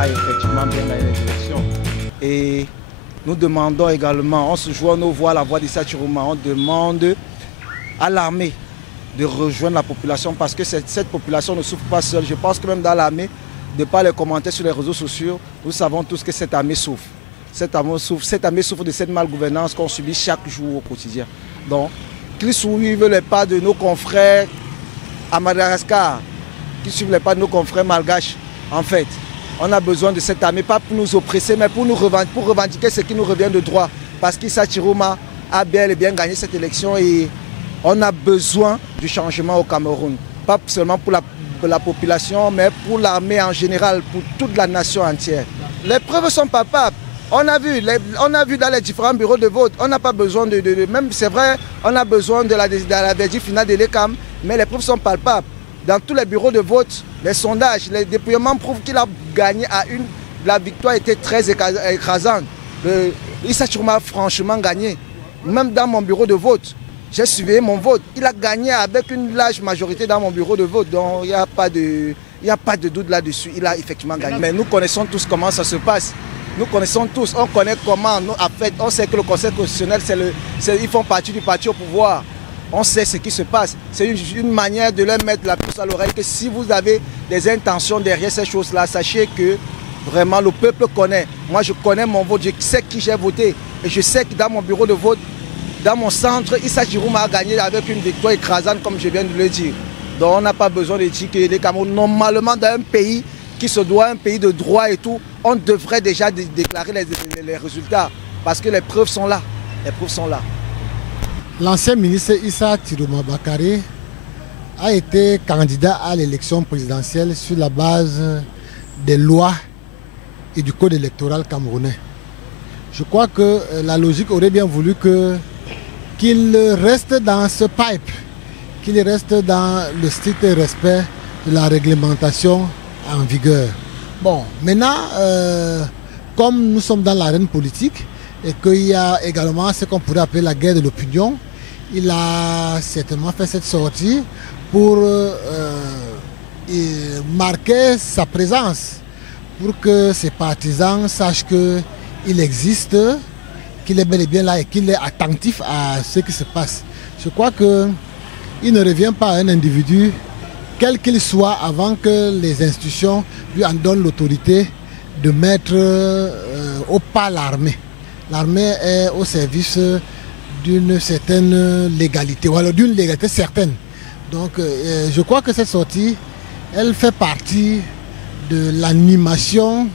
a effectivement bien gagné les élections. Et nous demandons également, on se joint nos voix à la voix d'Issa Chiroma, on demande à l'armée de rejoindre la population parce que cette population ne souffre pas seule. Je pense que même dans l'armée, de par les commentaires sur les réseaux sociaux, nous savons tous que cette armée souffre. Cette armée souffre de cette malgouvernance qu'on subit chaque jour au quotidien. Donc, qu'ils suivent les pas de nos confrères à Madagascar, qu'ils suivent les pas de nos confrères malgaches, en fait, on a besoin de cette armée, pas pour nous oppresser, mais pour revendiquer ce qui nous revient de droit. Parce qu'Issa Chiroma a bel et bien gagné cette élection et on a besoin du changement au Cameroun. Pas seulement pour la population, mais pour l'armée en général, pour toute la nation entière. Les preuves sont palpables. On a vu dans les différents bureaux de vote, on n'a pas besoin même c'est vrai, on a besoin de la verdict finale de l'ECAM, mais les preuves sont palpables. Dans tous les bureaux de vote, les sondages, les dépouillements prouvent qu'il a gagné la victoire était très écrasante. Issa Chiroma a franchement gagné. Même dans mon bureau de vote, j'ai suivi mon vote. Il a gagné avec une large majorité dans mon bureau de vote. Donc il n'y a pas de doute là-dessus. Il a effectivement gagné. Mais nous connaissons tous comment ça se passe. Nous connaissons tous, on connaît comment, on sait que le Conseil constitutionnel, ils font partie du parti au pouvoir. On sait ce qui se passe. C'est une manière de leur mettre la puce à l'oreille que si vous avez des intentions derrière ces choses-là, sachez que vraiment le peuple connaît. Moi, je connais mon vote, je sais qui j'ai voté. Et je sais que dans mon bureau de vote, dans mon centre, Issa Chiroma a gagné avec une victoire écrasante, comme je viens de le dire. Donc on n'a pas besoin de dire que les Camerounais, normalement dans un pays qui se doit un pays de droit et tout, on devrait déjà déclarer les résultats. Parce que les preuves sont là. Les preuves sont là. L'ancien ministre Issa Chiroma Bakary a été candidat à l'élection présidentielle sur la base des lois et du code électoral camerounais. Je crois que la logique aurait bien voulu qu'il reste dans ce pipe, qu'il reste dans le strict respect de la réglementation en vigueur. Bon, maintenant, comme nous sommes dans l'arène politique et qu'il y a également ce qu'on pourrait appeler la guerre de l'opinion, il a certainement fait cette sortie pour marquer sa présence, pour que ses partisans sachent qu'il existe, qu'il est bel et bien là et qu'il est attentif à ce qui se passe. Je crois qu'il ne revient pas à un individu, quel qu'il soit, avant que les institutions lui en donnent l'autorité de mettre au pas l'armée. L'armée est au service d'une certaine légalité, ou alors d'une légalité certaine. Donc je crois que cette sortie, elle fait partie de l'animation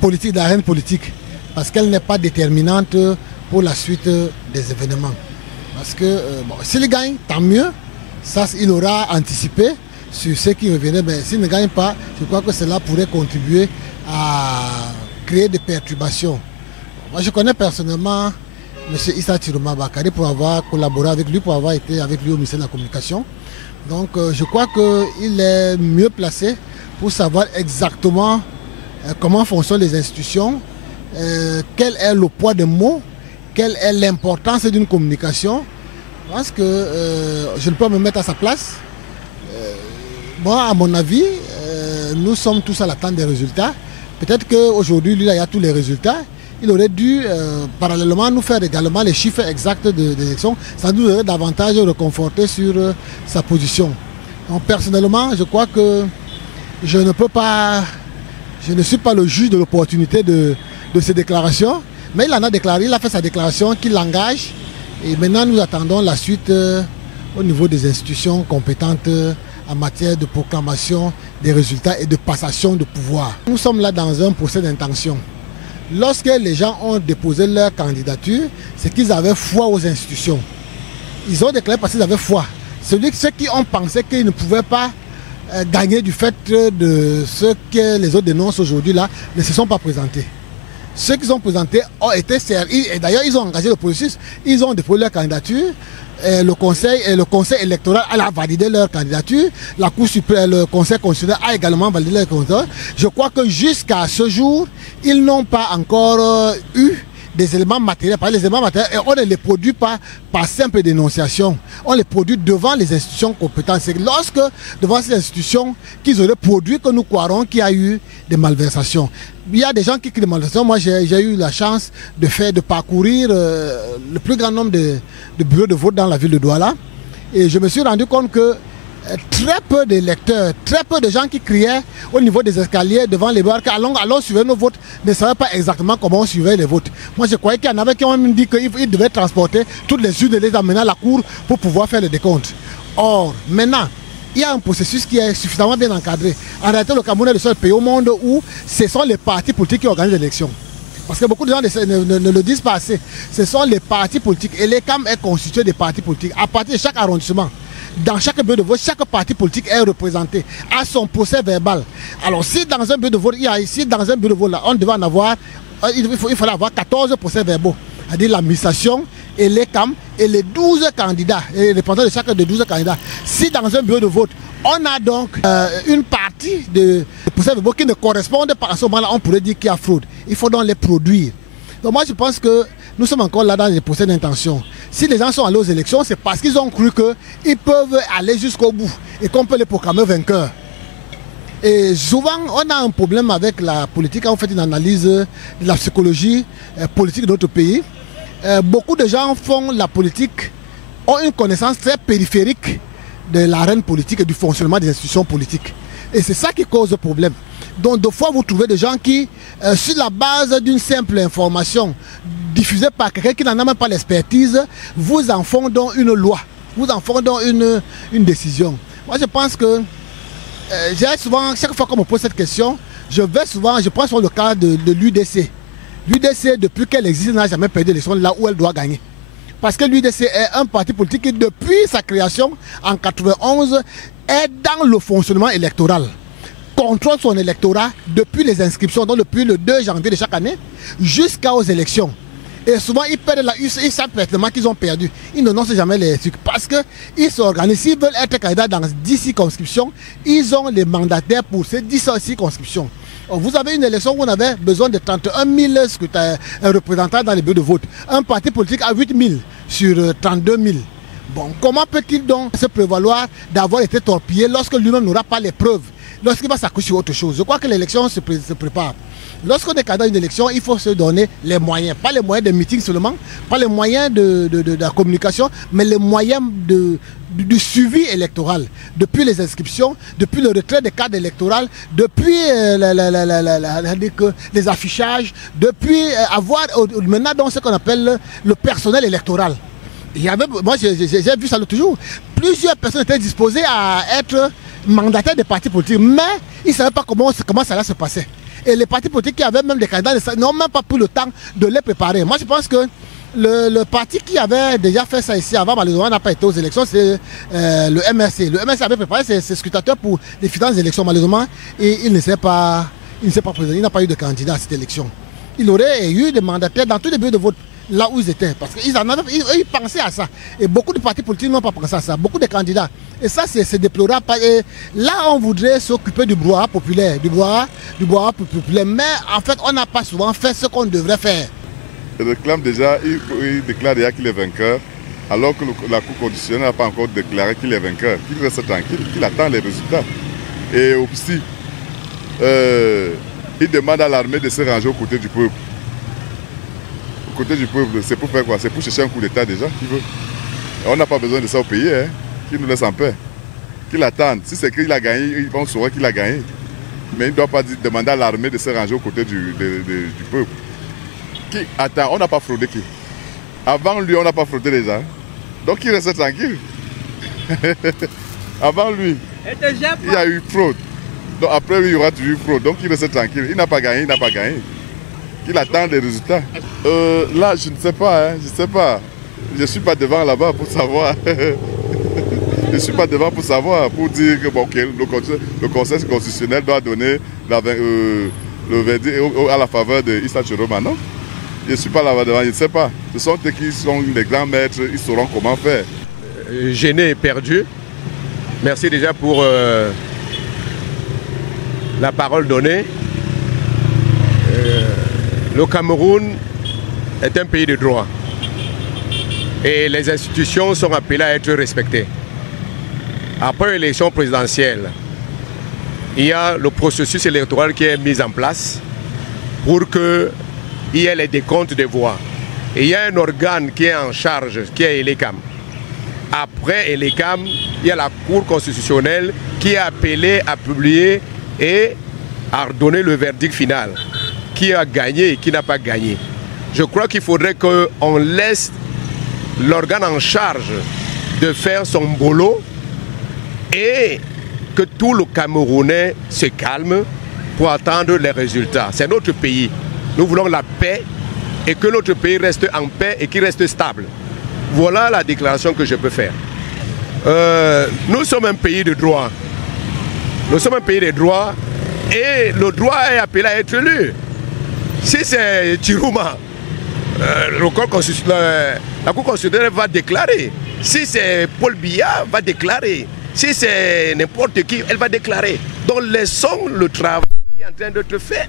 politique, de l'arène politique, parce qu'elle n'est pas déterminante pour la suite des événements. Parce que s'il gagne, tant mieux, ça il aura anticipé sur ce qui revenait, mais s'il ne gagne pas, je crois que cela pourrait contribuer à créer des perturbations. Moi je connais personnellement M. Issa Chiroma Bakary pour avoir collaboré avec lui, pour avoir été avec lui au ministère de la Communication. Donc je crois qu'il est mieux placé pour savoir exactement comment fonctionnent les institutions, quel est le poids des mots, quelle est l'importance d'une communication. Parce que je ne peux me mettre à sa place. Moi, à mon avis, nous sommes tous à l'attente des résultats. Peut-être qu'aujourd'hui, lui, il y a tous les résultats. Il aurait dû, parallèlement, nous faire également les chiffres exacts des élections. Ça nous aurait davantage reconforté sur sa position. Donc, personnellement, je crois que je ne suis pas le juge de l'opportunité de ces déclarations. Mais il en a déclaré, il a fait sa déclaration qui l'engage. Et maintenant, nous attendons la suite au niveau des institutions compétentes en matière de proclamation des résultats et de passation de pouvoir. Nous sommes là dans un procès d'intention. Lorsque les gens ont déposé leur candidature, c'est qu'ils avaient foi aux institutions. Ils ont déclaré parce qu'ils avaient foi. Ceux qui ont pensé qu'ils ne pouvaient pas gagner du fait de ce que les autres dénoncent aujourd'hui là, ne se sont pas présentés. Ceux qui sont présentés ont été sérieux et d'ailleurs ils ont engagé le processus, ils ont déposé leur candidature. Le conseil électoral a validé leur candidature, la Cour suprême, le Conseil constitutionnel a également validé leur candidature. Je crois que jusqu'à ce jour, ils n'ont pas encore eu des éléments matériels. Parce que les éléments matériels, on ne les produit pas par simple dénonciation. On les produit devant les institutions compétentes. C'est lorsque, devant ces institutions, qu'ils auraient produit que nous croirons qu'il y a eu des malversations. Il y a des gens qui crient des malversations. Moi, j'ai eu la chance de parcourir le plus grand nombre de bureaux de vote dans la ville de Douala. Et je me suis rendu compte que très peu d'électeurs, très peu de gens qui criaient au niveau des escaliers devant les bars, allons suivre nos votes, ne savaient pas exactement comment on suivait les votes. Moi, je croyais qu'il y en avait qui ont même dit qu'ils devaient transporter toutes les urnes et les amener à la cour pour pouvoir faire le décompte. Or, maintenant, il y a un processus qui est suffisamment bien encadré. En réalité, le Cameroun est le seul pays au monde où ce sont les partis politiques qui organisent l'élection. Parce que beaucoup de gens ne le disent pas assez. Ce sont les partis politiques. Et l'ECAM est constitué des partis politiques. À partir de chaque arrondissement, dans chaque bureau de vote, chaque parti politique est représenté à son procès verbal. Alors si dans un bureau de vote, là, on devait en avoir, il fallait avoir 14 procès verbaux. C'est-à-dire l'administration et l'ECAM et les 12 candidats, et les représentants de chaque des 12 candidats. Si dans un bureau de vote, on a donc une partie de procès verbaux qui ne correspondent pas à ce moment-là, on pourrait dire qu'il y a fraude. Il faut donc les produire. Donc moi je pense que nous sommes encore là dans les procès d'intention. Si les gens sont allés aux élections, c'est parce qu'ils ont cru qu'ils peuvent aller jusqu'au bout et qu'on peut les proclamer vainqueurs. Et souvent, on a un problème avec la politique. Quand on fait une analyse de la psychologie politique de notre pays, beaucoup de gens font la politique, ont une connaissance très périphérique de l'arène politique et du fonctionnement des institutions politiques. Et c'est ça qui cause le problème. Donc, des fois, vous trouvez des gens qui, sur la base d'une simple information diffusée par quelqu'un qui n'en a même pas l'expertise, vous en font donc une loi, vous en font donc une décision. Moi, je pense que souvent, chaque fois qu'on me pose cette question, je prends sur le cas de l'UDC. L'UDC, depuis qu'elle existe, n'a jamais perdu l'élection là où elle doit gagner. Parce que l'UDC est un parti politique qui, depuis sa création en 1991, est dans le fonctionnement électoral. Contrôle son électorat depuis les inscriptions, donc depuis le 2 janvier de chaque année, jusqu'aux élections. Et souvent, ils savent pertinemment qu'ils ont perdu. Ils n'annoncent jamais les trucs parce qu'ils s'organisent. S'ils veulent être candidats dans 10 circonscriptions, ils ont les mandataires pour ces 10 circonscriptions. Vous avez une élection où on avait besoin de 31 000 représentants dans les bureaux de vote. Un parti politique a 8 000 sur 32 000. Bon, comment peut-il donc se prévaloir d'avoir été torpillé lorsque lui-même n'aura pas les preuves, lorsqu'il va s'accoucher sur autre chose? Je crois que l'élection se prépare. Lorsqu'on est candidat à une élection, il faut se donner les moyens. Pas les moyens de meeting seulement, pas les moyens de la communication, mais les moyens du suivi électoral. Depuis les inscriptions, depuis le retrait des cadres électoraux, depuis les affichages, depuis avoir maintenant donc ce qu'on appelle le personnel électoral. Moi j'ai vu ça l'autre jour. Plusieurs personnes étaient disposées à être mandataires des partis politiques, mais ils ne savaient pas comment ça allait se passer. Et les partis politiques qui avaient même des candidats n'ont même pas pris le temps de les préparer. Moi je pense que le parti qui avait déjà fait ça ici avant, malheureusement n'a pas été aux élections, c'est le MRC. Le MRC avait préparé ses scrutateurs pour les futures élections, malheureusement, et il ne s'est pas présenté, il n'a pas eu de candidat à cette élection. Il aurait eu des mandataires dans tous les bureaux de vote là où ils étaient, parce qu'ils ils pensaient à ça. Et beaucoup de partis politiques n'ont pas pensé à ça, beaucoup de candidats. Et ça, c'est déplorable. Et là, on voudrait s'occuper du brouhaha populaire, du brouhaha populaire. Mais en fait, on n'a pas souvent fait ce qu'on devrait faire. Il réclame déjà, il déclare déjà qu'il est vainqueur, alors que la Cour constitutionnelle n'a pas encore déclaré qu'il est vainqueur. Qu'il reste tranquille, qu'il attend les résultats. Et aussi, il demande à l'armée de se ranger aux côtés du peuple. Côté du peuple, c'est pour faire quoi? C'est pour chercher un coup d'État déjà qu'il veut. Et on n'a pas besoin de ça au pays, hein, qu'il nous laisse en paix. Qu'il attende. Si c'est qu'il a gagné, on saura qu'il a gagné. Mais il ne doit pas demander à l'armée de se ranger aux côtés du peuple. Qui attend? On n'a pas fraudé qui? Avant lui, on n'a pas fraudé les gens. Donc il reste tranquille. Avant lui, il y a eu fraude. Donc après lui, il y aura toujours eu fraude. Donc il reste tranquille. Il n'a pas gagné, il n'a pas gagné. Il attend les résultats. Là, je ne sais pas, hein, je ne sais pas. Je ne suis pas devant là-bas pour savoir. Je ne suis pas devant pour savoir, pour dire que bon, okay, le Conseil constitutionnel doit donner le verdict à la faveur de Issa Chiroma, non? Je ne suis pas là-bas devant, je ne sais pas. Ce sont eux qui sont les grands maîtres, ils sauront comment faire. Gêné et perdu. Merci déjà pour la parole donnée. Le Cameroun est un pays de droit. Et les institutions sont appelées à être respectées. Après l'élection présidentielle, il y a le processus électoral qui est mis en place pour qu'il y ait les décomptes des voix. Et il y a un organe qui est en charge, qui est ELECAM. Après ELECAM, il y a la Cour constitutionnelle qui est appelée à publier et à donner le verdict final. Qui a gagné et qui n'a pas gagné. Je crois qu'il faudrait qu'on laisse l'organe en charge de faire son boulot et que tout le Camerounais se calme pour attendre les résultats. C'est notre pays. Nous voulons la paix et que notre pays reste en paix et qu'il reste stable. Voilà la déclaration que je peux faire. Nous sommes un pays de droit. Nous sommes un pays de droit et le droit est appelé à être élu. Si c'est Chirouma, la Cour constitutionnelle va déclarer. Si c'est Paul Biya, va déclarer. Si c'est n'importe qui, elle va déclarer. Donc laissons le travail qui est en train d'être fait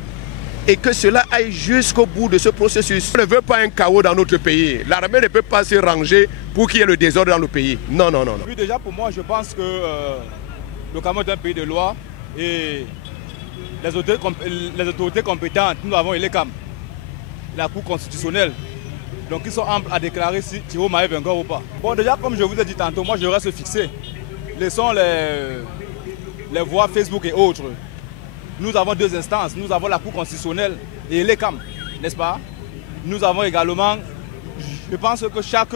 et que cela aille jusqu'au bout de ce processus. On ne veut pas un chaos dans notre pays. L'armée ne peut pas se ranger pour qu'il y ait le désordre dans le pays. Non, non, non. Oui, déjà pour moi, je pense que le Cameroun est un pays de loi et les autorités compétentes, nous avons ELECAM, la Cour constitutionnelle. Donc ils sont amples à déclarer si Chirouma est vainqueur ou pas. Bon, déjà comme je vous ai dit tantôt, moi je reste fixé. Laissons les voix Facebook et autres. Nous avons deux instances. Nous avons la Cour constitutionnelle et ELECAM, n'est-ce pas? Nous avons également, je pense que chaque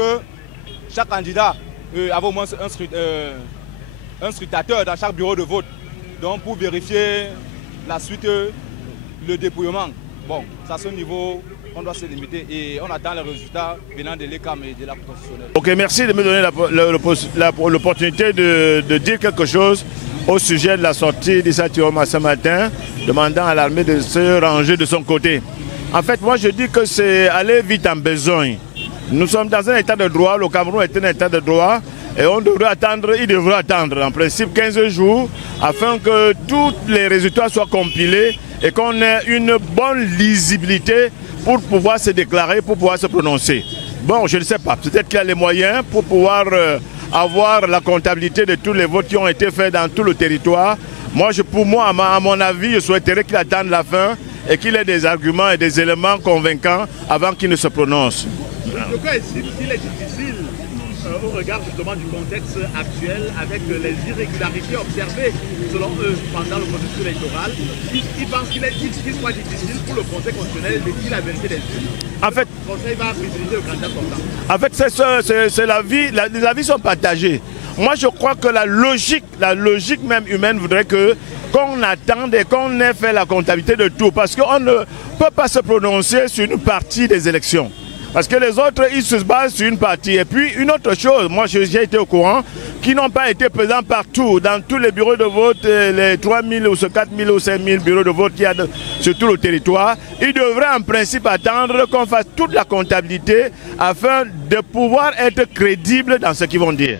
candidat a au moins un scrutateur dans chaque bureau de vote. Donc pour vérifier la suite, le dépouillement. Bon, ça c'est au niveau, on doit se limiter et on attend les résultats venant de l'ECAM et de la Cour constitutionnelle. Ok, merci de me donner l'opportunité de dire quelque chose au sujet de la sortie d'Issa Chirouma ce matin, demandant à l'armée de se ranger de son côté. En fait, moi je dis que c'est aller vite en besogne. Nous sommes dans un état de droit, le Cameroun est un état de droit. Et on devrait attendre, il devrait attendre en principe 15 jours afin que tous les résultats soient compilés et qu'on ait une bonne lisibilité pour pouvoir se déclarer, pour pouvoir se prononcer. Bon, je ne sais pas, peut-être qu'il y a les moyens pour pouvoir avoir la comptabilité de tous les votes qui ont été faits dans tout le territoire. Moi, à mon avis, je souhaiterais qu'il attende la fin et qu'il ait des arguments et des éléments convaincants avant qu'il ne se prononce. En tout cas, s'il est difficile, au regard justement du contexte actuel, avec les irrégularités observées, selon eux, pendant le processus électoral, ils pensent qu'il soit difficile pour le Conseil constitutionnel de dire la vérité des urnes. En fait, le Conseil va privilégier le candidat sortant. En fait, c'est la vie, les avis sont partagés. Moi, je crois que la logique même humaine voudrait qu'on attende et qu'on ait fait la comptabilité de tout, parce qu'on ne peut pas se prononcer sur une partie des élections. Parce que les autres, ils se basent sur une partie. Et puis, une autre chose, moi j'ai été au courant, qui n'ont pas été présents partout, dans tous les bureaux de vote, les 3000 ou 4000 ou 5000 bureaux de vote qu'il y a sur tout le territoire. Ils devraient en principe attendre qu'on fasse toute la comptabilité afin de pouvoir être crédibles dans ce qu'ils vont dire.